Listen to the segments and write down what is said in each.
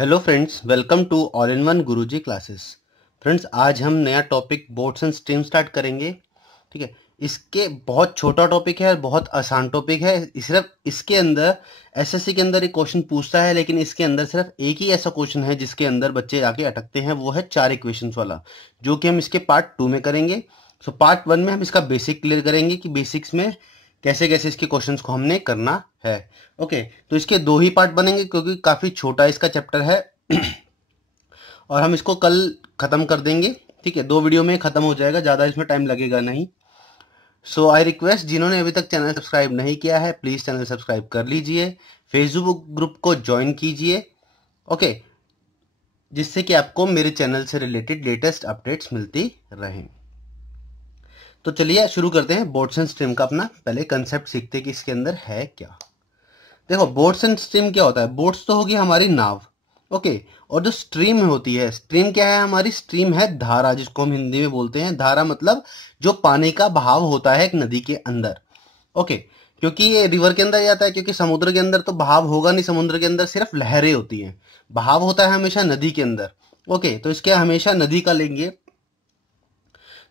Hello friends, welcome to all in one Guruji classes. Friends, आज हम नया topic boats and stream start करेंगे। ठीक है, इसके बहुत छोटा टॉपिक है, बहुत आसान टॉपिक है। सिर्फ इसके अंदर एसएससी के अंदर एक क्वेश्चन पूछता है, लेकिन इसके अंदर सिर्फ एक ही ऐसा क्वेश्चन है जिसके अंदर बच्चे आके अटकते हैं, वो है 4 इक्वेशंस वाला, जो कि हम इसके पार्ट 2 में करेंगे। सो पार्ट 1 में हम इसका बेसिक क्लियर करेंगे कि बेसिक्स में कैसे कैसे इसके क्वेश्चंस को हमने करना है। ओके, तो इसके 2 ही पार्ट बनेंगे क्योंकि काफ़ी छोटा इसका चैप्टर है और हम इसको कल ख़त्म कर देंगे। ठीक है, 2 वीडियो में ख़त्म हो जाएगा, ज़्यादा इसमें टाइम लगेगा नहीं। सो आई रिक्वेस्ट, जिन्होंने अभी तक चैनल सब्सक्राइब नहीं किया है, प्लीज़ चैनल सब्सक्राइब कर लीजिए, फेसबुक ग्रुप को ज्वाइन कीजिए। ओके, जिससे कि आपको मेरे चैनल से रिलेटेड लेटेस्ट अपडेट्स मिलती रहें। तो चलिए शुरू करते हैं बोर्ड्स एंड स्ट्रीम का। अपना पहले कंसेप्ट सीखते हैं कि इसके अंदर है क्या। देखो, बोर्ड्स एंड स्ट्रीम क्या होता है। बोर्ड्स तो होगी हमारी नाव, ओके, और जो स्ट्रीम होती है, स्ट्रीम क्या है हमारी, स्ट्रीम है धारा, जिसको हम हिंदी में बोलते हैं धारा, मतलब जो पानी का बहाव होता है एक नदी के अंदर। ओके, क्योंकि ये रिवर के अंदर जाता है, क्योंकि समुद्र के अंदर तो बहाव होगा नहीं, समुद्र के अंदर सिर्फ लहरें होती हैं, बहाव होता है हमेशा नदी के अंदर। ओके, तो इसके हमेशा नदी का लेंगे।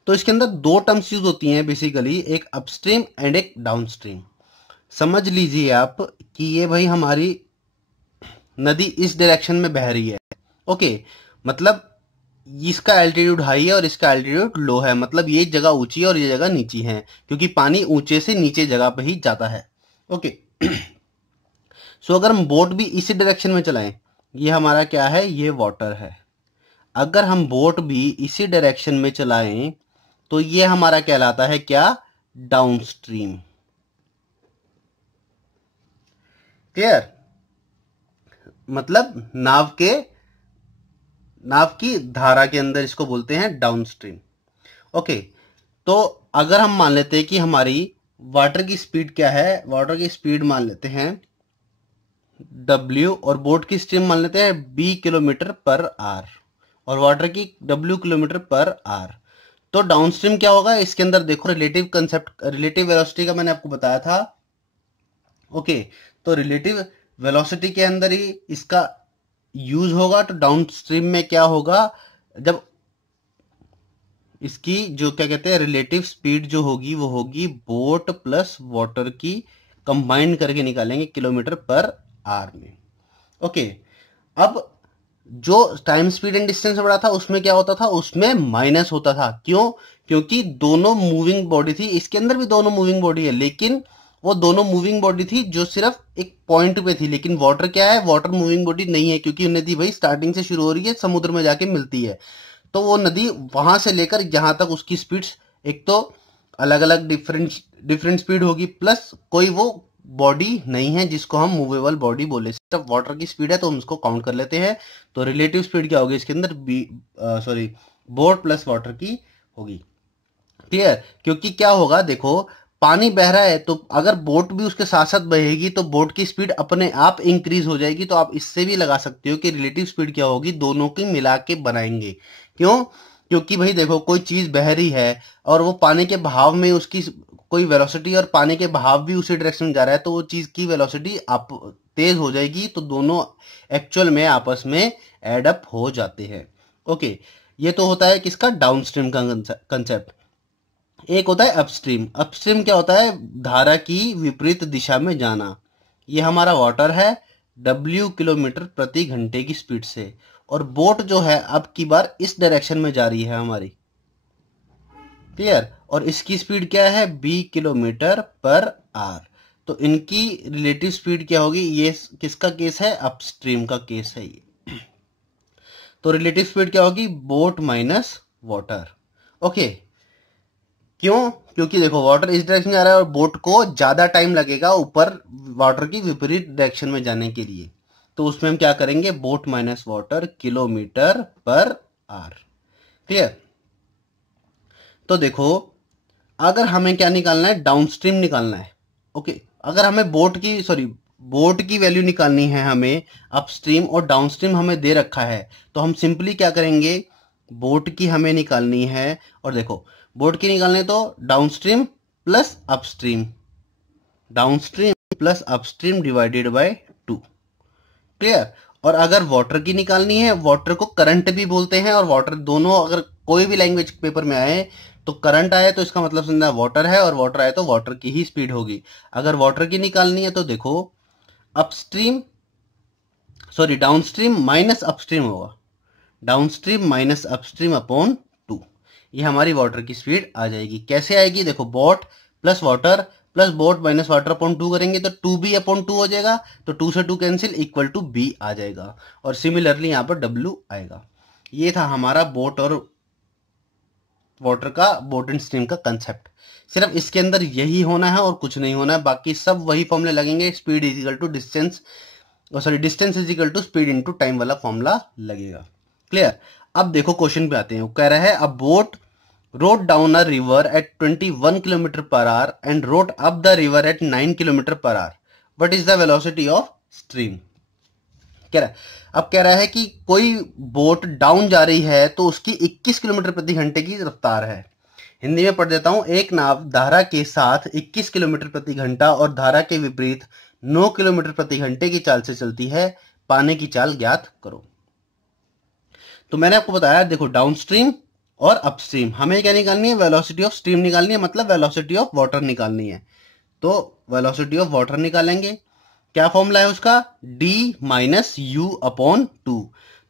तो इसके अंदर 2 टर्म्स यूज होती हैं बेसिकली, एक अपस्ट्रीम एंड एक डाउनस्ट्रीम। समझ लीजिए आप कि ये भाई हमारी नदी इस डायरेक्शन में बह रही है। ओके, मतलब इसका एल्टीट्यूड हाई है और इसका एल्टीट्यूड लो है, मतलब ये जगह ऊंची है और ये जगह नीची है, क्योंकि पानी ऊंचे से नीचे जगह पे ही जाता है। ओके, सो अगर हम बोट भी इसी डायरेक्शन में चलाएं, ये हमारा क्या है, ये वाटर है। अगर हम बोट भी इसी डायरेक्शन में चलाएं तो ये हमारा कहलाता है क्या, डाउनस्ट्रीम। क्लियर, मतलब नाव की धारा के अंदर इसको बोलते हैं डाउनस्ट्रीम। ओके, तो अगर हम मान लेते हैं कि हमारी वाटर की स्पीड क्या है, वाटर की स्पीड मान लेते हैं W, और बोट की स्ट्रीम मान लेते हैं B किलोमीटर पर आवर, और वाटर की W किलोमीटर पर आवर। तो डाउनस्ट्रीम क्या होगा, इसके अंदर देखो रिलेटिव कंसेप्ट, रिलेटिव वेलोसिटी का मैंने आपको बताया था। ओके, तो रिलेटिव वेलोसिटी के अंदर ही इसका यूज होगा। तो डाउनस्ट्रीम में क्या होगा, जब इसकी जो क्या कहते हैं रिलेटिव स्पीड जो होगी, वो होगी बोट प्लस वाटर की कंबाइंड करके निकालेंगे किलोमीटर पर आवर में। ओके, अब जो टाइम स्पीड एंड डिस्टेंस बढ़ा था उसमें क्या होता था, उसमें माइनस होता था। क्यों, क्योंकि दोनों मूविंग बॉडी थी, इसके अंदर भी दोनों मूविंग बॉडी है, लेकिन वो दोनों मूविंग बॉडी थी जो सिर्फ एक पॉइंट पे थी। लेकिन वाटर क्या है, वाटर मूविंग बॉडी नहीं है, क्योंकि नदी भाई स्टार्टिंग से शुरू हो रही है, समुद्र में जाके मिलती है। तो वो नदी वहां से लेकर यहाँ तक उसकी स्पीड्स एक तो अलग अलग डिफरेंट स्पीड होगी, प्लस कोई वो बॉडी नहीं है जिसको हम मूवेबल बॉडी बोले। सिर्फ वाटर की स्पीड है तो हम उसको काउंट कर लेते हैं। तो रिलेटिव स्पीड क्या होगी इसके अंदर, बोट प्लस वाटर की होगी। क्लियर, क्योंकि क्या होगा, देखो पानी बह रहा है तो अगर बोट भी उसके साथ साथ बहेगी तो बोट की स्पीड अपने आप इंक्रीज हो जाएगी। तो आप इससे भी लगा सकते हो कि रिलेटिव स्पीड क्या होगी, दोनों की मिला के बनाएंगे। क्यों, क्योंकि भाई देखो कोई चीज बह रही है और वो पानी के बहाव में उसकी कोई वेलोसिटी, और पानी के बहाव भी उसी डायरेक्शन में जा रहा है, तो वो चीज की वेलोसिटी आप तेज हो जाएगी, तो दोनों एक्चुअल में आपस में एड अप हो जाते हैं। ओके, ये तो होता है किसका, डाउनस्ट्रीम का कंसेप्ट। एक होता है अपस्ट्रीम। अपस्ट्रीम क्या होता है, धारा की विपरीत दिशा में जाना। ये हमारा वाटर है W किलोमीटर प्रति घंटे की स्पीड से, और बोट जो है अब की बार इस डायरेक्शन में जा रही है हमारी। क्लियर, और इसकी स्पीड क्या है, B किलोमीटर पर आवर। तो इनकी रिलेटिव स्पीड क्या होगी, ये किसका केस है, अपस्ट्रीम का केस है ये। तो रिलेटिव स्पीड क्या होगी, बोट माइनस वाटर। ओके, क्यों, क्योंकि देखो वाटर इस डायरेक्शन जा रहा है और बोट को ज्यादा टाइम लगेगा ऊपर वाटर की विपरीत डायरेक्शन में जाने के लिए। तो उसमें हम क्या करेंगे, boat minus water kilometre per our. Clear, तो देखो अगर हमें क्या निकालना है, डाउनस्ट्रीम निकालना है। ओके, अगर हमें बोट की वैल्यू निकालनी है हमें, अपस्ट्रीम और डाउनस्ट्रीम हमें दे रखा है, तो हम सिंपली क्या करेंगे, बोट की हमें निकालनी है, और देखो बोट की निकालने तो downstream plus upstream, downstream plus upstream divided by 2। Clear, और अगर वाटर की निकालनी है, वाटर को करंट भी बोलते हैं, और वाटर दोनों अगर कोई भी लैंग्वेज पेपर में आए तो करंट आए तो इसका मतलब समझना वाटर है, और वाटर आए तो वाटर की ही स्पीड होगी। अगर वाटर की निकालनी है तो देखो upstream sorry downstream minus upstream होगा, डाउनस्ट्रीम माइनस अपस्ट्रीम अपॉन 2, ये हमारी वाटर की स्पीड आ जाएगी। कैसे आएगी, देखो boat plus water plus boat minus water upon 2 करेंगे तो 2b अपॉन 2 हो जाएगा, तो 2 से 2 कैंसिल इक्वल टू b आ जाएगा, और सिमिलरली यहाँ पर w आएगा। ये था हमारा बोट और वाटर का, बोट एंड स्ट्रीम का कंसेप्ट। सिर्फ इसके अंदर यही होना है और कुछ नहीं होना है, बाकी सब वही फॉर्मूले लगेंगे। Speed is equal to distance, sorry distance is equal to speed into time वाला फॉर्मूला लगेगा। क्लियर। अब देखो क्वेश्चन पे आते हैं। वो कह रहा है अ boat road down a river eight 21 kilometre per our and road up the river eight 9 kilometre per our, what is the velocity of stream. कह रहा है, अब कह रहा है कि कोई बोट डाउन जा रही है तो उसकी 21 किलोमीटर प्रति घंटे की रफ्तार है। हिंदी में पढ़ देता हूं। एक नाव धारा के साथ 21 किलोमीटर प्रति घंटा और धारा के विपरीत 9 किलोमीटर प्रति घंटे की चाल से चलती है, पानी की चाल ज्ञात करो। तो मैंने आपको बताया, देखो डाउनस्ट्रीम और अपस्ट्रीम हमें क्या निकालनी है, वेलोसिटी ऑफ स्ट्रीम निकालनी है, मतलब वेलोसिटी ऑफ वाटर निकालनी है। तो वेलोसिटी ऑफ वाटर निकालेंगे, क्या फॉर्मूला है उसका, d माइनस यू अपॉन 2।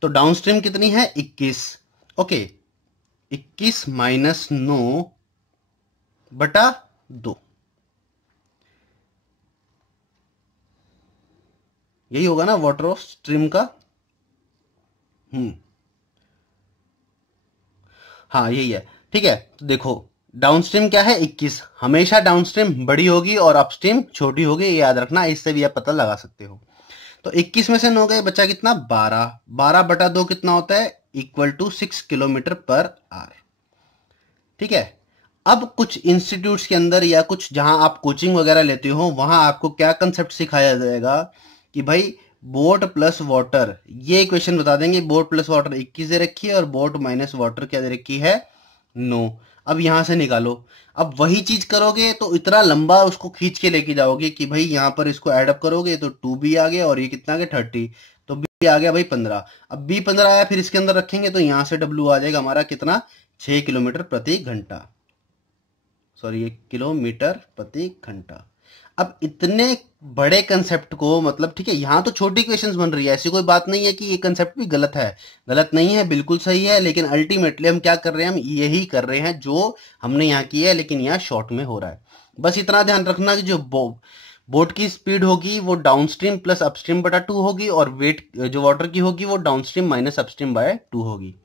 तो डाउनस्ट्रीम कितनी है 21, ओके 21 माइनस 9 बटा 2, यही होगा ना वाटर ऑफ स्ट्रीम का। हाँ यही है, ठीक है। तो देखो डाउनस्ट्रीम क्या है 21, हमेशा डाउनस्ट्रीम बड़ी होगी और अपस्ट्रीम छोटी होगी, ये याद रखना, इससे भी आप पता लगा सकते हो। तो 21 में से 9 गए, बचा कितना 12, 12 बटा 2 कितना होता है, equal to 6 kilometre per hour. ठीक है। अब कुछ इंस्टीट्यूट्स के अंदर या कुछ जहां आप कोचिंग वगैरह लेते हो वहां आपको क्या कंसेप्ट सिखाया जाएगा कि भाई बोट प्लस वाटर, ये इक्वेशन बता देंगे, बोट प्लस वाटर 21 दे रखी है और बोट माइनस वाटर क्या दे रखी है 9। अब यहां से निकालो। अब वही चीज करोगे तो इतना लंबा उसको खींच के लेके जाओगे कि भाई यहां पर इसको एडअप करोगे तो 2b आ गया और ये कितना आ गया 30, तो b आ गया भाई 15। अब b 15 आया, फिर इसके अंदर रखेंगे तो यहां से w आ जाएगा हमारा कितना 6 किलोमीटर प्रति घंटा, सॉरी 1 किलोमीटर प्रति घंटा। अब इतने बड़े कंसेप्ट को, मतलब ठीक है यहाँ तो छोटी क्वेश्चंस बन रही है, ऐसी कोई बात नहीं है कि ये कंसेप्ट भी गलत है, गलत नहीं है, बिल्कुल सही है, लेकिन अल्टीमेटली हम क्या कर रहे हैं, हम यही कर रहे हैं जो हमने यहाँ किया है, लेकिन यहाँ शॉर्ट में हो रहा है। बस इतना ध्यान रखना कि जो बोट की स्पीड होगी वो डाउनस्ट्रीम प्लस अपस्ट्रीम बटा 2 होगी, और वेट जो वाटर की होगी वो डाउनस्ट्रीम माइनस अपस्ट्रीम बाय 2 होगी।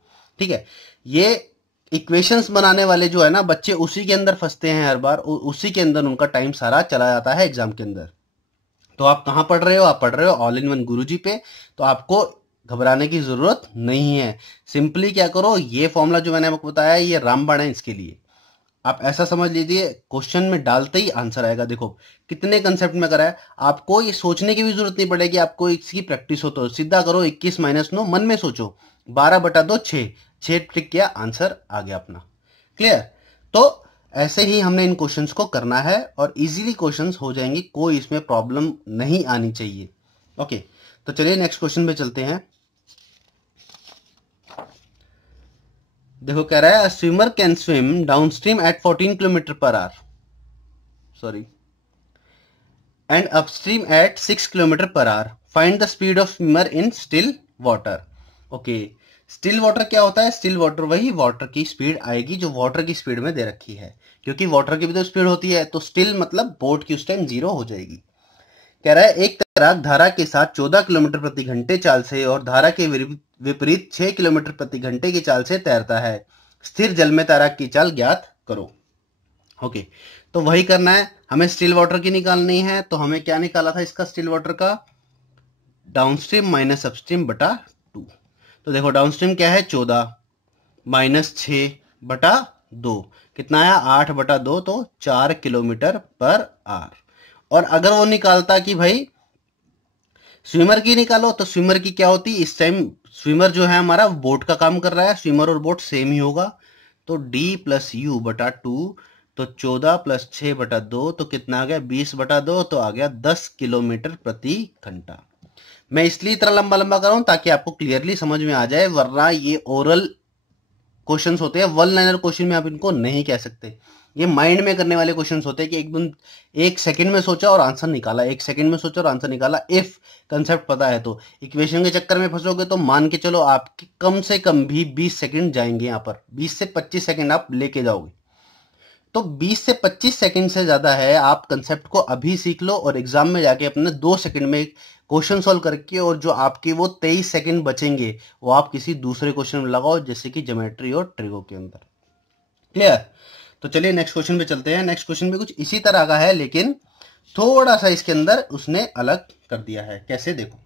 ठीक है। ये इक्वेशंस बनाने वाले जो है ना बच्चे, उसी के अंदर फंसते हैं हर बार, उसी के अंदर उनका टाइम सारा चला जाता है एग्जाम के अंदर। तो आप कहाँ पढ़ रहे हो, आप पढ़ रहे हो ऑल इन वन गुरुजी पे, तो आपको घबराने की जरूरत नहीं है। सिंपली क्या करो, ये फॉर्मूला जो मैंने आपको बताया ये रामबाण है, इसके लिए आप ऐसा समझ लीजिए क्वेश्चन में डालते ही आंसर आएगा। देखो कितने कंसेप्ट में करा है, आपको ये सोचने की भी जरूरत नहीं पड़ेगी, आपको इसकी प्रैक्टिस हो तो सीधा करो 21 माइनस 9 मन में सोचो, 12 बटा 2 6 टिक किया, आंसर आ गया अपना। क्लियर। तो ऐसे ही हमने इन क्वेश्चंस को करना है और इजीली क्वेश्चंस हो जाएंगे, कोई इसमें प्रॉब्लम नहीं आनी चाहिए। ओके, तो चलिए नेक्स्ट क्वेश्चन पे चलते हैं। देखो कह रहा है swimmer can swim downstream at 14 kilometre per hour, sorry and upstream at 6 kilometre per hour, find the speed of swimmer in still water. Okay, still water क्या होता है, स्टिल वाटर वही वाटर की स्पीड आएगी जो water की speed में दे रखी है, क्योंकि वाटर की भी तो स्पीड होती है, तो स्टिल मतलब बोट की उस टाइम 0 हो जाएगी। कह रहा है एक तैराक धारा के साथ 14 किलोमीटर प्रति घंटे चाल से और धारा के विपरीत 6 किलोमीटर प्रति घंटे की चाल से तैरता है, स्थिर जल में तैराक की चाल ज्ञात करो। ओके, तो वही करना है हमें, स्टिल वाटर की निकालनी है। तो हमें क्या निकाला था इसका स्टिल वाटर का, डाउनस्ट्रीम माइनस अपस्ट्रीम बटा 2। तो देखो डाउनस्ट्रीम क्या है 14 माइनस 6 बटा 2 कितना आया 8 बटा 2, तो 4 किलोमीटर पर आवर। और अगर वो निकालता कि भाई स्विमर की निकालो, तो स्विमर की क्या होती, इस टाइम स्विमर जो है हमारा बोट का काम कर रहा है, स्विमर और बोट सेम ही होगा, तो d प्लस यू बटा 2, तो 14 प्लस 6 बटा 2, तो कितना आ गया 20 बटा 2, तो आ गया 10 किलोमीटर प्रति घंटा। मैं इसलिए इतना लंबा लंबा कर रहा हूं ताकि आपको क्लियरली समझ में आ जाए, वरना ये ओरल क्वेश्चंस होते हैं, वन लाइनर क्वेश्चन में आप इनको नहीं कह सकते। ये माइंड में करने वाले क्वेश्चंस होते हैं कि एकदम एक सेकंड में सोचा और आंसर निकाला, एक सेकंड में सोचा और आंसर निकाला। इफ कंसेप्ट पता है तो। इक्वेशन के चक्कर में फंसोगे तो मान के चलो आपके कम से कम भी 20 सेकंड जाएंगे, यहाँ पर 20 से 25 सेकंड आप लेके जाओगे। तो 20 से 25 सेकंड से ज्यादा है, आप कंसेप्ट को अभी सीख लो और एग्जाम में जाके अपने 2 सेकंड में क्वेश्चन सॉल्व करके, और जो आपके वो 23 सेकंड बचेंगे वो आप किसी दूसरे क्वेश्चन में लगाओ, जैसे कि ज्योमेट्री और ट्रिगो के अंदर। क्लियर? तो चलिए नेक्स्ट क्वेश्चन पे चलते हैं। नेक्स्ट क्वेश्चन भी कुछ इसी तरह का है, लेकिन थोड़ा सा इसके अंदर उसने अलग कर दिया है। कैसे, देखो।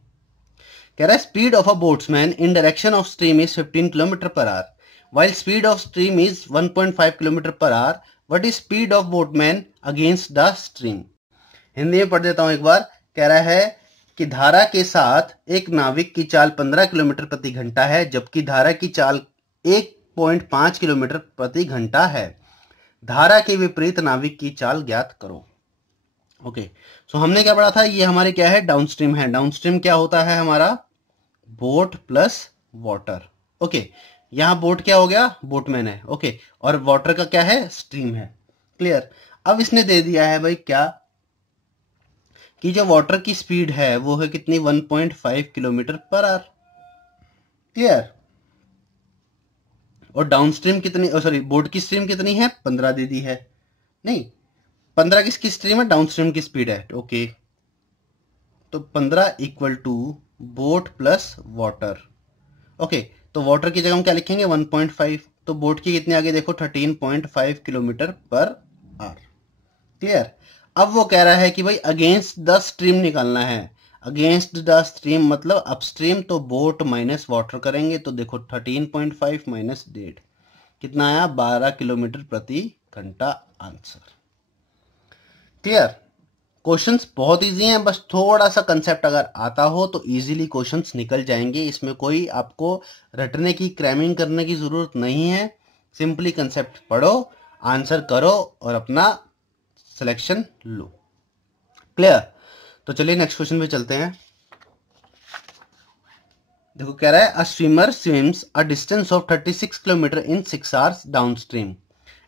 कह रहा है speed of a boatsman in direction of stream is 15 kilometre per hour, while speed of stream is 1.5 kilometre per hour, what is speed of boatman against the stream? Hindi में पढ़ देता हूं एक बार। कह रहा है कि धारा के साथ एक नाविक की चाल 15 किलोमीटर प्रति घंटा है, जबकि धारा की चाल 1.5 किलोमीटर प्रति घंटा है। धारा के विपरीत नाविक की चाल ज्ञात करो। ओके, सो हमने क्या पढ़ा था, ये हमारे क्या है, डाउनस्ट्रीम है। डाउनस्ट्रीम क्या होता है हमारा, बोट प्लस वाटर। ओके, यहां बोट क्या हो गया, बोटमैन है। ओके, और वाटर का क्या है, स्ट्रीम है। क्लियर? अब इसने दे दिया है भाई क्या, कि जो वाटर की स्पीड है वो है कितनी, 1.5 किलोमीटर पर आवर। क्लियर? और डाउनस्ट्रीम कितनी, सॉरी बोट की स्ट्रीम कितनी है, 15 दे दी है। नहीं, 15 किसकी स्ट्रीम है, डाउनस्ट्रीम की स्पीड है। ओके, तो 15 equal to boat plus water. Okay, तो वाटर की जगह हम क्या लिखेंगे, 1.5। तो बोट की कितनी आगे देखो, 13.5 किलोमीटर पर आवर। क्लियर? अब वो कह रहा है कि भाई अगेंस्ट द स्ट्रीम निकालना है। अगेंस्ट द स्ट्रीम मतलब अपस्ट्रीम, तो बोट माइनस वाटर करेंगे, तो देखो 13.5 माइनस 1.5 कितना आया, 12 किलोमीटर प्रति घंटा आंसर। क्लियर? क्वेश्चंस बहुत इजी हैं, बस थोड़ा सा कंसेप्ट अगर आता हो तो इजीली क्वेश्चंस निकल जाएंगे। इसमें कोई आपको रटने की, क्रैमिंग करने की जरूरत नहीं है। सिंपली कंसेप्ट पढ़ो, आंसर करो और अपना सिलेक्शन लो। क्लियर? तो चलिए नेक्स्ट क्वेश्चन पे चलते हैं। देखो कह रहा है अ swimmer swims a distance of 36 kilometre in 6 hours down stream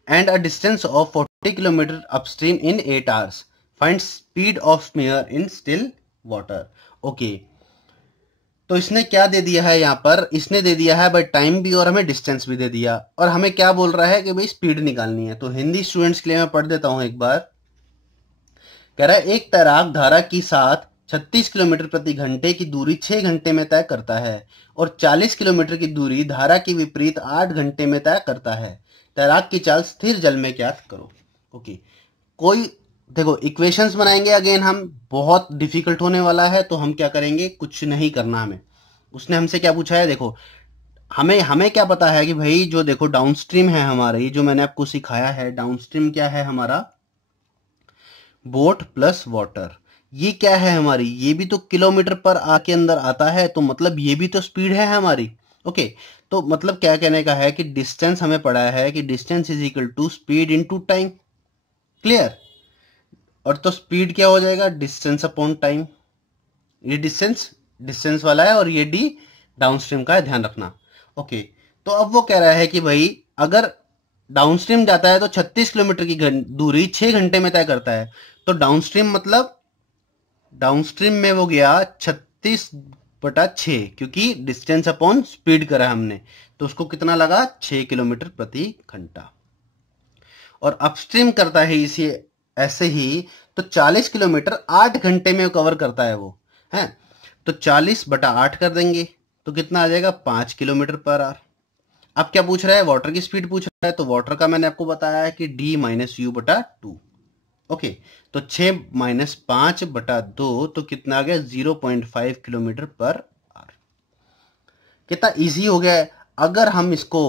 and a distance of 40 kilometre upstream in 8 hours. Find speed of swimmer in still water. Okay, तो इसने क्या दे दिया है यहाँ पर, इसने दे दिया है भाई टाइम भी और हमें डिस्टेंस भी दे दिया, और हमें क्या बोल रहा है कि भाई स्पीड निकालनी है। तो हिंदी स्टूडेंट्स के लिए मैं पढ़ देता हूं एक बार। कह रहा है एक तैराक धारा की साथ 36 किलोमीटर प्रति घंटे की दूरी 6 घंटे में तय करता है और 40 किलोमीटर की दूरी धारा के विपरीत 8 घंटे में तय करता है। तैराक की चाल स्थिर जल में ज्ञात करो। ओके, कोई देखो इक्वेशंस बनाएंगे, अगेन हम बहुत डिफिकल्ट होने वाला है, तो हम क्या करेंगे, कुछ नहीं करना हमें। उसने हमसे क्या पूछा है, देखो हमें क्या पता है कि भाई जो देखो डाउनस्ट्रीम है हमारा, ये जो मैंने आपको सिखाया है, डाउनस्ट्रीम क्या है हमारा, बोट प्लस वाटर। ये क्या है हमारी, ये भी तो किलोमीटर पर आके अंदर आता है, तो मतलब ये भी तो स्पीड है हमारी। ओके, तो मतलब क्या कहने का है कि डिस्टेंस हमें पढ़ा है कि distance is equal to speed into time. Clear? और तो स्पीड क्या हो जाएगा, डिस्टेंस अपॉन टाइम। ये डिस्टेंस वाला है और ये डी डाउनस्ट्रीम का है, ध्यान रखना। ओके, तो अब वो कह रहा है कि भाई अगर डाउनस्ट्रीम जाता है तो 36 किलोमीटर की दूरी 6 घंटे में तय करता है, तो डाउनस्ट्रीम मतलब डाउनस्ट्रीम में वो गया 36/6, क्योंकि डिस्टेंस अपॉन स्पीड करा हमने, तो उसको कितना लगा, 6 किलोमीटर प्रति घंटा। और अपस्ट्रीम करता है इसी ऐसे ही, तो 40 किलोमीटर 8 घंटे में कवर करता है वो, है। तो 40/8 कर देंगे तो कितना आ जाएगा, 5 किलोमीटर पर आवर। अब क्या पूछ रहा है, वाटर की स्पीड पूछ रहा है, तो वाटर का मैंने आपको बताया है कि d माइनस यू बटा 2। ओके, तो 6 माइनस 5/2 तो कितना आ गया, 0.5 किलोमीटर पर आवर। कितना इजी हो गया है। अगर हम इसको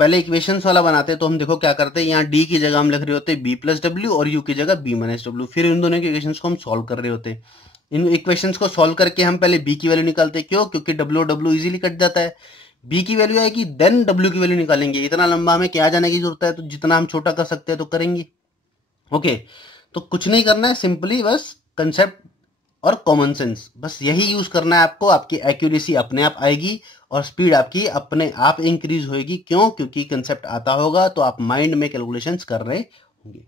पहले इक्वेशंस वाला बनाते तो हम देखो क्या करते हैं, यहाँ d की जगह हम लिख रहे होते b प्लस डब्ल्यू और u की जगह b माइनस डब्ल्यू, फिर इन दोनों के इक्वेशंस को हम सॉल्व कर रहे होते। इन इक्वेशंस को सॉल्व करके हम पहले b की वैल्यू निकालते, क्यों, क्योंकि w इजीली कट जाता है। b की वैल्यू आएगी देन w की वैल्यू निकालेंगे। इतना लंबा हमें क्या जाने की जरूरत है, तो जितना हम छोटा कर सकते हैं तो करेंगे। ओके, तो कुछ नहीं करना है, सिंपली बस कंसेप्ट और कॉमन सेंस, बस यही यूज करना है आपको। आपकी एक्यूरेसी अपने आप आएगी और स्पीड आपकी अपने आप इंक्रीज होगी। क्यों? क्योंकि कंसेप्ट आता होगा तो आप माइंड में कैलकुलेशंस कर रहे होंगे।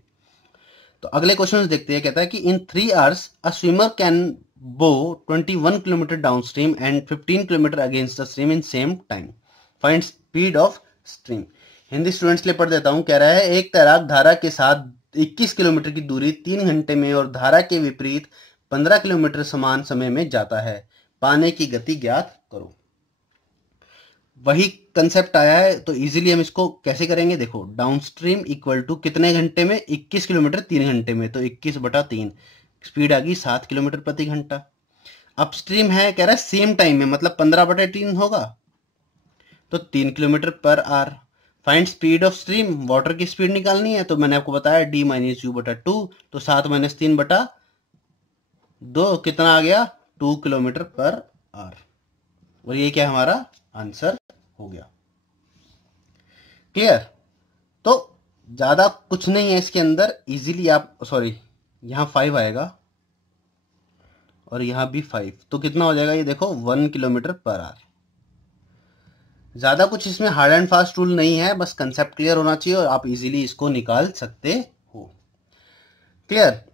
तो अगले क्वेश्चन देखते हैं। कहता है कि इन 3 hours अ स्विमर कैन बो 21 kilometre down stream and 15 kilometre against the stream in same time, find speed of stream. Hindi students लिए पढ़ देता हूं। कह रहा है एक तैराक धारा के साथ 21 किलोमीटर की दूरी 3 घंटे में और धारा के विपरीत 15 किलोमीटर समान समय में जाता है, पाने की गति ज्ञात करो। वही कंसेप्ट आया है तो इजीली हम इसको कैसे करेंगे। देखो, डाउनस्ट्रीम इक्वल टू कितने घंटे में, 21 किलोमीटर 3 घंटे में, तो 21/3, स्पीड आ गई 7 किलोमीटर प्रति घंटा। अपस्ट्रीम है, कह रहा है सेम टाइम में, मतलब 15/3 होगा, तो 3 kilometre per hour. Find speed of stream, water की स्पीड निकालनी है, तो मैंने आपको बताया d - u/2, तो 7 - 3/2 कितना आ गया, 2 किलोमीटर पर आवर। और ये क्या हमारा आंसर हो गया। क्लियर? तो ज्यादा कुछ नहीं है इसके अंदर, इजीली आप, सॉरी यहां 5 आएगा और यहां भी 5, तो कितना हो जाएगा ये देखो, 1 किलोमीटर पर आवर। ज्यादा कुछ इसमें हार्ड एंड फास्ट रूल नहीं है, बस कंसेप्ट क्लियर होना चाहिए और आप इजीली इसको निकाल सकते हो। Clear?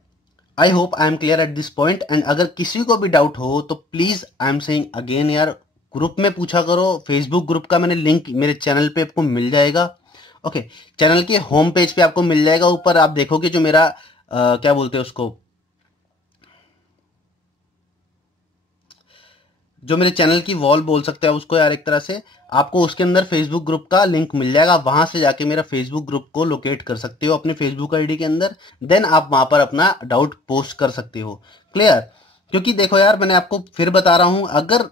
I hope I am clear at this point. And अगर किसी को भी डाउट हो तो please I am saying again यार, ग्रुप में पूछा करो। फेसबुक ग्रुप का मैंने लिंक मेरे चैनल पे आपको मिल जाएगा। ओके, चैनल के होम पेज पे आपको मिल जाएगा। ऊपर आप देखोगे जो मेरा क्या बोलते हैं उसको, जो मेरे चैनल की वॉल बोल सकते हैं उसको यार, एक तरह से आपको उसके अंदर फेसबुक ग्रुप का लिंक मिल जाएगा। वहां से जाके मेरा फेसबुक ग्रुप को लोकेट कर सकते हो अपने फेसबुक आईडी के अंदर, देन आप वहां पर अपना डाउट पोस्ट कर सकते हो। क्लियर? क्योंकि देखो यार, मैंने आपको फिर बता रहा हूं, अगर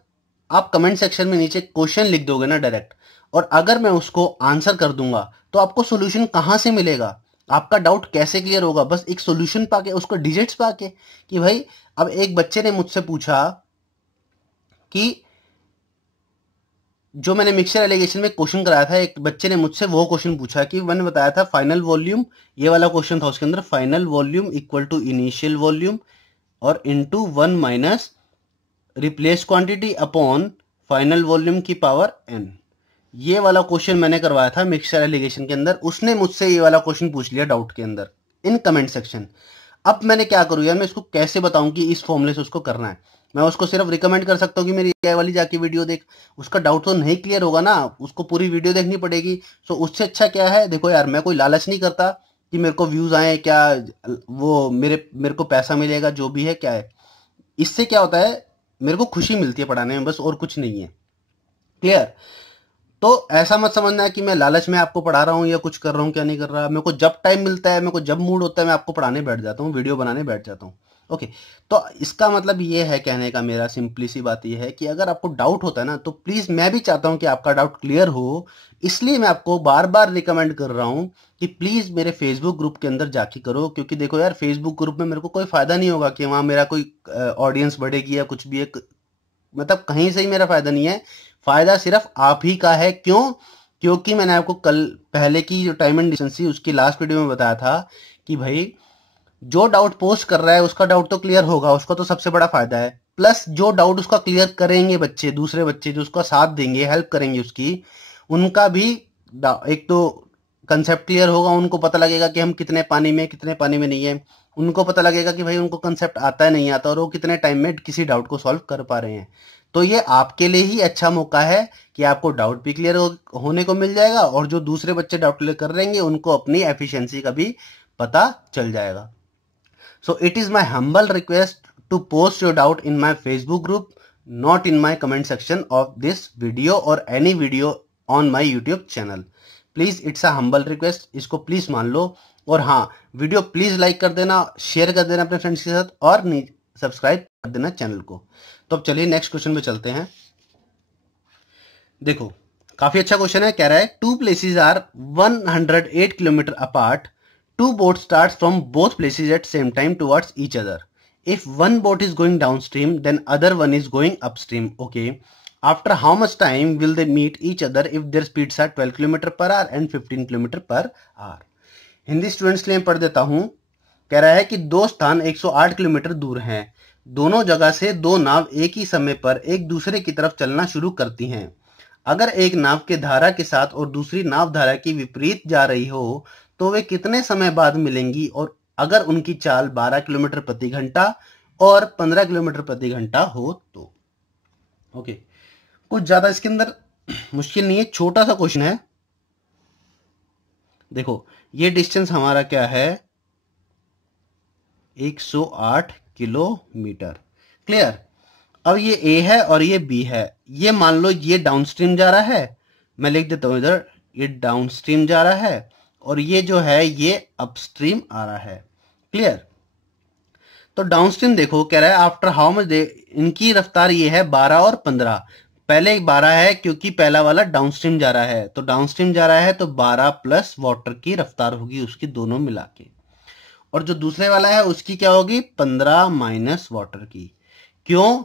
आप कमेंट सेक्शन में नीचे क्वेश्चन लिख दोगे ना डायरेक्ट, और अगर मैं उसको आंसर कर दूंगा तो आपको सोल्यूशन कहां से मिलेगा, आपका डाउट कैसे क्लियर होगा? बस एक सोल्यूशन पाके, उसको डिजिट्स पाके, कि भाई अब एक बच्चे ने मुझसे पूछा कि जो मैंने मिक्सचर एलिगेशन में क्वेश्चन कराया था, एक बच्चे ने मुझसे वो क्वेश्चन पूछा कि मैंने बताया था फाइनल वॉल्यूम, ये वाला क्वेश्चन था, उसके अंदर final volume equal to initial volume और into 1 minus replace quantity upon final volume की पावर n। ये वाला क्वेश्चन मैंने करवाया था मिक्सचर एलिगेशन के अंदर। उसने मुझसे ये वाला क्वेश्चन पूछ लिया डाउट के अंदर इन कमेंट सेक्शन। अब मैंने क्या करूं यार, मैं इसको कैसे बताऊं कि इस फॉर्मूले से उसको करना है? मैं उसको सिर्फ रिकमेंड कर सकता हूं कि मेरी ये वाली जाके वीडियो देख। उसका डाउट तो नहीं क्लियर होगा ना, उसको पूरी वीडियो देखनी पड़ेगी। सो उससे अच्छा क्या है, देखो यार, मैं कोई लालच नहीं करता कि मेरे को व्यूज आए, क्या वो मेरे को पैसा मिलेगा, जो भी है क्या है। इससे क्या होता है, मेरे को खुशी मिलती है पढ़ाने में, बस और कुछ नहीं है। क्लियर? तो ऐसा मत समझना है कि मैं लालच में आपको पढ़ा रहा हूँ या कुछ कर रहा हूँ, क्या नहीं कर रहा। मेरे को जब टाइम मिलता है, मेरे को जब मूड होता है, मैं आपको पढ़ाने बैठ जाता हूँ, वीडियो बनाने बैठ जाता हूँ। ओके, तो इसका मतलब ये है, कहने का मेरा सिंपली सी बात ये है कि अगर आपको डाउट होता है ना, तो प्लीज, मैं भी चाहता हूं कि आपका डाउट क्लियर हो, इसलिए मैं आपको बार बार रिकमेंड कर रहा हूं कि प्लीज मेरे फेसबुक ग्रुप के अंदर जाके करो। क्योंकि देखो यार, फेसबुक ग्रुप में मेरे को कोई फायदा नहीं होगा कि वहां मेरा कोई ऑडियंस बढ़ेगी या कुछ भी है, मतलब कहीं से ही मेरा फायदा नहीं है। फायदा सिर्फ आप ही का है। क्यों? क्योंकि मैंने आपको कल पहले की जो टाइम एंड डिस्टेंस थी उसकी लास्ट वीडियो में बताया था कि भाई जो डाउट पोस्ट कर रहा है उसका डाउट तो क्लियर होगा, उसका तो सबसे बड़ा फायदा है। प्लस जो डाउट उसका क्लियर करेंगे बच्चे, दूसरे बच्चे जो उसका साथ देंगे, हेल्प करेंगे उसकी, उनका भी एक तो कंसेप्ट क्लियर होगा, उनको पता लगेगा कि हम कितने पानी में नहीं है। उनको पता लगेगा कि भाई उनको कंसेप्ट आता है नहीं आता, और वो कितने टाइम में किसी डाउट को सॉल्व कर पा रहे हैं। तो ये आपके लिए ही अच्छा मौका है कि आपको डाउट भी क्लियर होने को मिल जाएगा, और जो दूसरे बच्चे डाउट क्लियर कर रहेंगे उनको अपनी एफिशिएंसी का भी पता चल जाएगा। So it is my humble request to post your doubt in my Facebook group, not in my comment section of this video or any video on my YouTube channel. Please, it's a humble request, इसको please मान लो। और हाँ, video please like कर देना, share कर देना अपने friends के साथ, और सब्सक्राइब कर देना चैनल को। तो अब चलिए नेक्स्ट क्वेश्चन पे चलते हैं। देखो, काफी अच्छा क्वेश्चन है। कह रहा है 2 places are 108 kilometre apart. 2 boats starts from both places at same time towards each other. If one boat is going downstream, then other one is going upstream. Okay. After how much time will they meet each other if their speeds are 12 km per hour and 15 km per hour? Hindi students के लिए पढ़ देता हूं। कह रहा है कि दो स्थान 108 किलोमीटर दूर हैं, दोनों जगह से दो नाव एक ही समय पर एक दूसरे की तरफ चलना शुरू करती हैं। अगर एक नाव के धारा के साथ और दूसरी नाव धारा की विपरीत जा रही हो तो वे कितने समय बाद मिलेंगी, और अगर उनकी चाल 12 किलोमीटर प्रति घंटा और 15 किलोमीटर प्रति घंटा हो तो। ओके, कुछ ज्यादा इसके अंदर मुश्किल नहीं है, छोटा सा क्वेश्चन है। देखो ये डिस्टेंस हमारा क्या है, 108 किलोमीटर। क्लियर। अब ये ए है और ये बी है, ये मान लो ये डाउनस्ट्रीम जा रहा है, मैं लिख देता हूं इधर, ये डाउनस्ट्रीम जा रहा है और ये जो है ये अपस्ट्रीम आ रहा है। क्लियर। तो डाउनस्ट्रीम देखो कह रहा है आफ्टर हाउ मच, इनकी रफ्तार ये है 12 और 15। पहले 12 है क्योंकि पहला वाला डाउनस्ट्रीम जा रहा है, तो डाउनस्ट्रीम जा रहा है तो 12 प्लस वाटर की रफ्तार होगी उसकी दोनों मिला के, और जो दूसरे वाला है उसकी क्या होगी, 15 माइनस वाटर की। क्यों,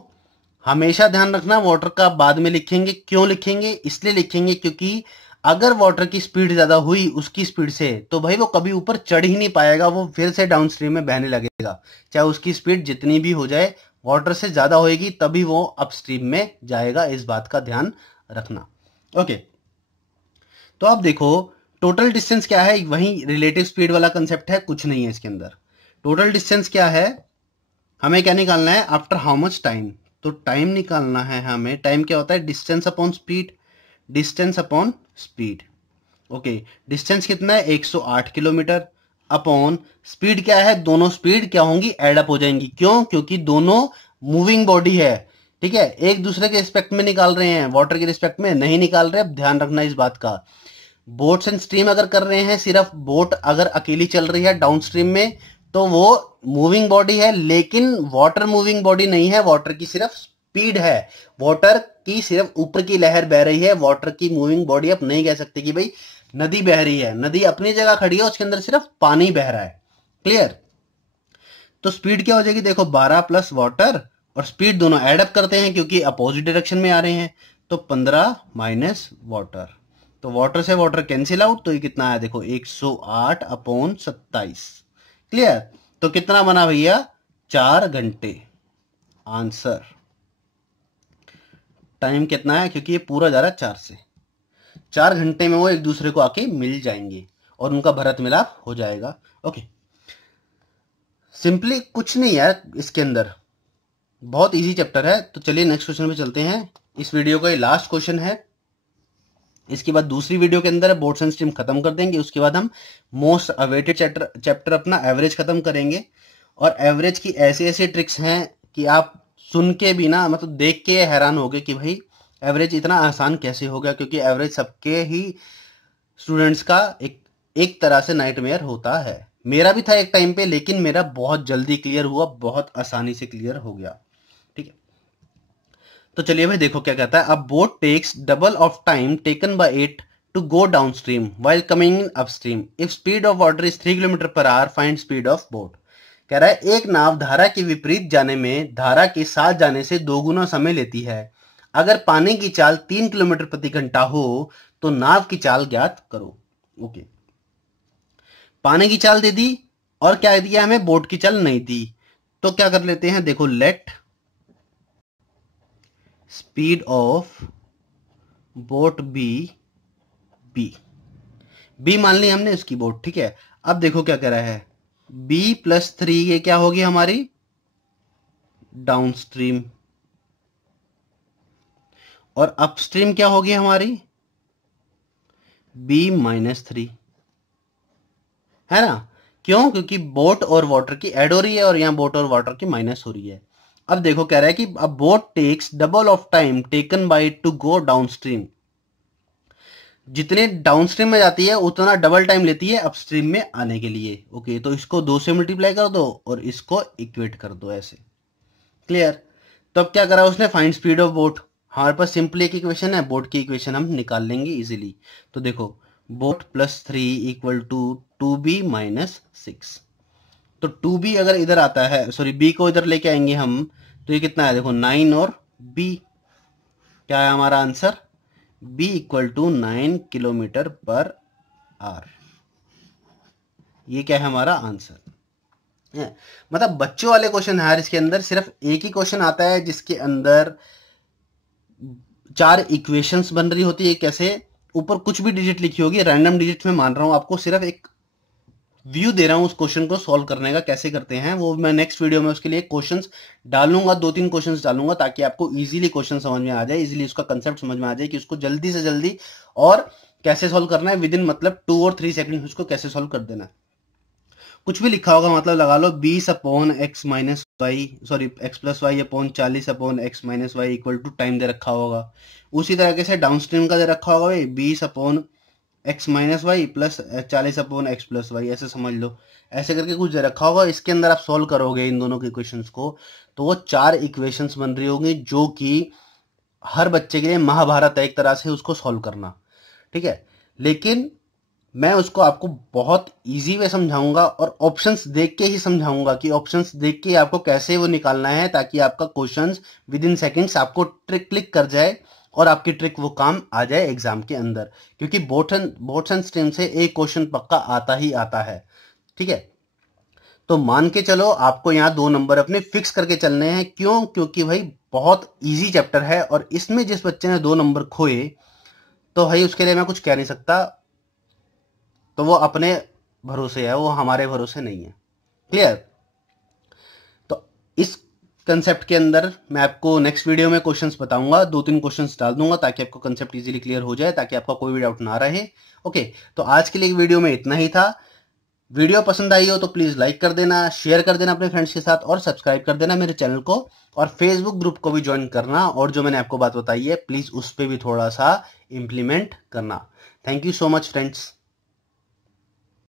हमेशा ध्यान रखना वाटर का बाद में लिखेंगे। क्यों लिखेंगे, इसलिए लिखेंगे क्योंकि अगर वाटर की स्पीड ज्यादा हुई उसकी स्पीड से तो भाई वो कभी ऊपर चढ़ ही नहीं पाएगा, वो फिर से डाउनस्ट्रीम में बहने लगेगा। चाहे उसकी स्पीड जितनी भी हो जाए, वाटर से ज्यादा होएगी तभी वो अपस्ट्रीम में जाएगा, इस बात का ध्यान रखना। ओके, तो अब देखो टोटल डिस्टेंस क्या है, वही रिलेटिव स्पीड वाला कंसेप्ट है, कुछ नहीं है इसके अंदर। टोटल डिस्टेंस क्या है, हमें क्या निकालना है, आफ्टर हाउ मच टाइम, तो टाइम निकालना है हमें। टाइम क्या होता है, distance upon speed, distance upon speed. Okay, distance कितना है 108 किलोमीटर अपॉन स्पीड क्या है, दोनों स्पीड क्या होंगी, एड अप हो जाएंगी। क्यों, क्योंकि दोनों मूविंग बॉडी है। ठीक है, एक दूसरे के रिस्पेक्ट में निकाल रहे हैं, वाटर के रिस्पेक्ट में नहीं निकाल रहे। अब ध्यान रखना इस बात का, बोट्स एंड स्ट्रीम अगर कर रहे हैं, सिर्फ बोट अगर अकेली चल रही है डाउन स्ट्रीम में तो वो मूविंग बॉडी है, लेकिन वाटर मूविंग बॉडी नहीं है, वाटर की सिर्फ स्पीड है, वाटर की सिर्फ ऊपर की लहर बह रही है। वाटर की मूविंग बॉडी आप नहीं कह सकते कि भाई नदी बह रही है, नदी अपनी जगह खड़ी है, उसके अंदर सिर्फ पानी बह रहा है। क्लियर। तो स्पीड क्या हो जाएगी, देखो 12 प्लस वाटर और स्पीड दोनों एडअप करते हैं क्योंकि अपोजिट डायरेक्शन में आ रहे हैं, तो 15 माइनस वाटर, तो वाटर से वाटर कैंसिल आउट, तो ये कितना है देखो 108 अपॉन 27। क्लियर। तो कितना बना भैया, 4 घंटे। आंसर टाइम कितना है, क्योंकि ये पूरा जा रहा है 4 से, 4 घंटे में वो एक दूसरे को आके मिल जाएंगे और उनका भरत मिलाप हो जाएगा। ओके, सिंपली कुछ नहीं है इसके अंदर, बहुत इजी चैप्टर है। तो चलिए नेक्स्ट क्वेश्चन पे चलते हैं। इस वीडियो का ये लास्ट क्वेश्चन है, इसके बाद दूसरी वीडियो के अंदर बोट्स एंड स्ट्रीम खत्म कर देंगे, उसके बाद हम मोस्ट अवेटेड चैप्टर अपना एवरेज खत्म करेंगे। और एवरेज की ऐसी ऐसी ट्रिक्स हैं कि आप सुन के भी ना, मतलब देख के हैरान हो गए कि भाई एवरेज इतना आसान कैसे हो गया, क्योंकि एवरेज सबके ही स्टूडेंट्स का एक तरह से नाइटमेयर होता है। मेरा भी था एक टाइम पे, लेकिन मेरा बहुत जल्दी क्लियर हुआ, बहुत आसानी से क्लियर हो गया। ठीक है, तो चलिए भाई देखो क्या कहता है। अब boat takes double of time taken by it to go downstream while coming in upstream if speed of water is 3 kilometre per hour, find speed of boat. कह रहा है एक नाव धारा के विपरीत जाने में धारा के साथ जाने से 2 गुना समय लेती है। अगर पानी की चाल 3 किलोमीटर प्रति घंटा हो तो नाव की चाल ज्ञात करो। ओके, पानी की चाल दे दी और क्या दिया हमें, बोट की चाल नहीं दी, तो क्या कर लेते हैं, देखो let speed of boat be B मान ली हमने उसकी बोट। ठीक है, अब देखो क्या कह रहा है, b प्लस 3 ये क्या होगी हमारी डाउनस्ट्रीम, और अपस्ट्रीम क्या होगी हमारी b माइनस 3, है ना। क्यों, क्योंकि बोट और वाटर की ऐड हो रही है और यहां बोट और वाटर की माइनस हो रही है। अब देखो कह रहा है कि अब boat takes double of time taken by to go downstream, जितने डाउनस्ट्रीम में जाती है उतना डबल टाइम लेती है अपस्ट्रीम में आने के लिए। ओके, तो इसको 2 से मल्टीप्लाई कर दो और इसको इक्वेट कर दो ऐसे। क्लियर। तो अब क्या करा उसने, फाइंड स्पीड ऑफ बोट। हमारे पास सिंपली एक इक्वेशन है, बोट की इक्वेशन हम निकाल लेंगे इजीली। तो देखो boat plus 3 equal to 2b minus 6, तो 2b अगर इधर आता है, सॉरी b को इधर लेके आएंगे हम, तो ये कितना है देखो 9 और b, क्या है हमारा answer, b equal to 9 kilometre per hour. ये क्या है हमारा आंसर। मतलब बच्चों वाले क्वेश्चन है, इसके अंदर सिर्फ एक ही क्वेश्चन आता है जिसके अंदर 4 इक्वेशंस बन रही होती है। कैसे, ऊपर कुछ भी डिजिट लिखी होगी, रैंडम डिजिट में मान रहा हूं, आपको सिर्फ एक व्यू दे रहा हूं उस क्वेश्चन को सॉल्व करने का, कैसे करते हैं वो मैं नेक्स्ट वीडियो में उसके लिए क्वेश्चंस डालूंगा, 2-3 क्वेश्चंस डालूंगा, ताकि आपको इजीली क्वेश्चन समझ में आ जाए, इजीली उसका कंसेप्ट समझ में आ जाए कि उसको जल्दी से जल्दी और कैसे सॉल्व करना है, विद इन मतलब 2 और 3 सेकंड उसको कैसे सॉल्व कर देना है। कुछ भी लिखा होगा मतलब लगा लो 20/x minus y, sorry x plus y upon 40/x minus y equal to time दे रखा होगा। उसी तरीके से डाउनस्ट्रीम का दे रखा होगा भाई 20/x minus Y plus 40/x plus Y, ऐसे समझ लो, ऐसे करके कुछ दे रखा होगा। इसके अंदर आप सॉल्व करोगे इन दोनों के इक्वेशंस को, तो वो 4 इक्वेशंस बन रही होंगी, जो कि हर बच्चे के लिए महाभारत है एक तरह से उसको सॉल्व करना, ठीक है। लेकिन मैं उसको आपको बहुत इजी वे समझाऊंगा और ऑप्शंस देख के ही समझाऊंगा कि ऑप्शंस देख के आपको कैसे वो निकालना है, ताकि आपका क्वेश्चंस विद इन सेकेंड्स आपको ट्रिक क्लिक कर जाए और आपकी ट्रिक वो काम आ जाए एग्जाम के अंदर, क्योंकि बोर्ड्स एंड स्ट्रीम से एक क्वेश्चन पक्का आता ही आता है, ठीक है। तो मान के चलो आपको यहाँ 2 नंबर अपने फिक्स करके चलने हैं। क्यों? क्योंकि भाई बहुत इजी चैप्टर है और इसमें जिस बच्चे ने 2 नंबर खोए तो भाई उसके लिए मैं कुछ कह नहीं सकता, तो वो अपने भरोसे है, वो हमारे भरोसे नहीं है। क्लियर? तो इस कंसेप्ट के अंदर मैं आपको नेक्स्ट वीडियो में क्वेश्चंस बताऊंगा, 2-3 क्वेश्चंस डाल दूंगा ताकि आपको कंसेप्ट इजीली क्लियर हो जाए, ताकि आपका कोई भी डाउट ना रहे। ओके, तो आज के लिए वीडियो में इतना ही था। वीडियो पसंद आई हो तो प्लीज लाइक कर देना, शेयर कर देना अपने फ्रेंड्स के साथ और सब्सक्राइब कर देना मेरे चैनल को, और फेसबुक ग्रुप को भी ज्वाइन करना, और जो मैंने आपको बात बताई है प्लीज उस पर भी थोड़ा सा इंप्लीमेंट करना। Thank you so much friends.